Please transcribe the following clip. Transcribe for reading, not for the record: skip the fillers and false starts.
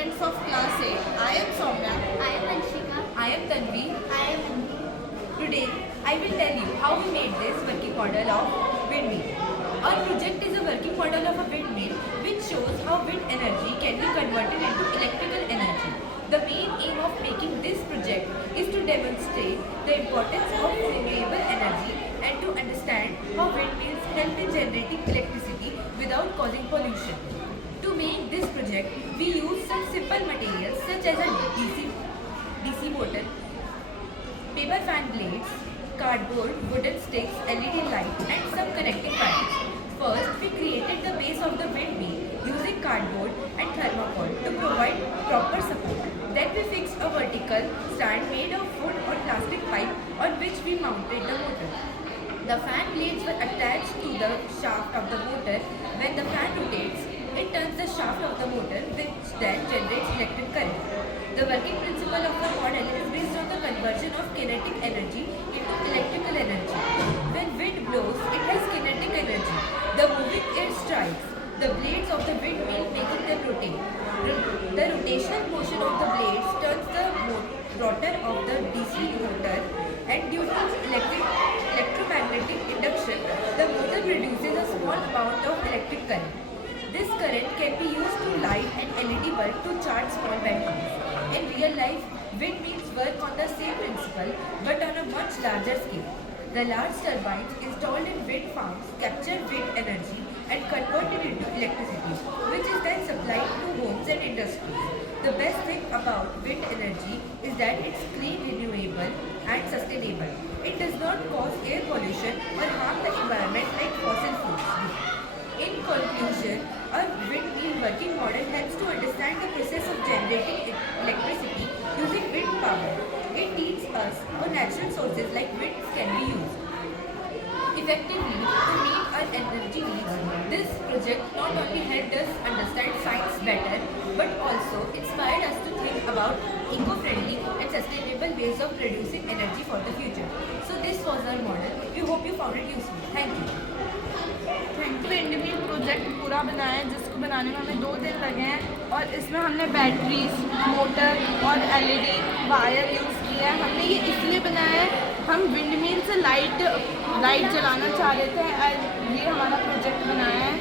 students of class 8. I am Soumya. I am Anshika. I am Tanvi. I am Anvi. Today, I will tell you how we made this working model of windmill. Our project is a working model of a windmill which shows how wind energy can be converted into electrical energy. The main aim of making this project is to demonstrate the importance of renewable energy and to understand how windmills help in generating electricity without causing pollution. To make this project, we use some simple materials such as a DC motor, paper fan blades, cardboard, wooden sticks, LED light and some connecting wires. First, we created the base of the windmill using cardboard and thermocol to provide proper support. Then we fixed a vertical stand made of wood or plastic pipe on which we mounted the motor. The fan blades were attached to the shaft of the motor. When the fan rotates, it turns the shaft of the motor which then generates electric current. The working principle of the model is based on the conversion of kinetic energy into electrical energy. When wind blows, it has kinetic energy. The moving air strikes the blades of the windmill, making them rotate. The rotational motion of the blades turns the rotor of the DC motor, and due to electromagnetic induction, the motor produces a small amount of electric current. This current can be used to light an LED bulb to charge small batteries. In real life, windmills work on the same principle but on a much larger scale. The large turbines installed in wind farms capture wind energy and convert it into electricity, which is then supplied to homes and industries. The best thing about wind energy is that it's clean, renewable and sustainable. It does not cause air pollution or harm the environment like fossil fuels. In conclusion, our windmill working model helps to understand the process of generating electricity using wind power. It teaches us how natural sources like wind can be used effectively to meet our energy needs. This project not only helped us understand science better, but also inspired us to think about eco-friendly and sustainable ways of producing energy for the future. So this was our model. We hope you found it useful. Thank you. Windmill project पूरा बनाया है जिसको बनाने में हमें 2 दिन लगे हैं और इसमें हमने बैटरीज, मोटर और एलईडी वायर यूज़ किया है। हमने ये इसलिए बनाया है, हम विंडमिल से लाइट जलाना चाह रहे थे और ये हमारा प्रोजेक्ट बनाया है।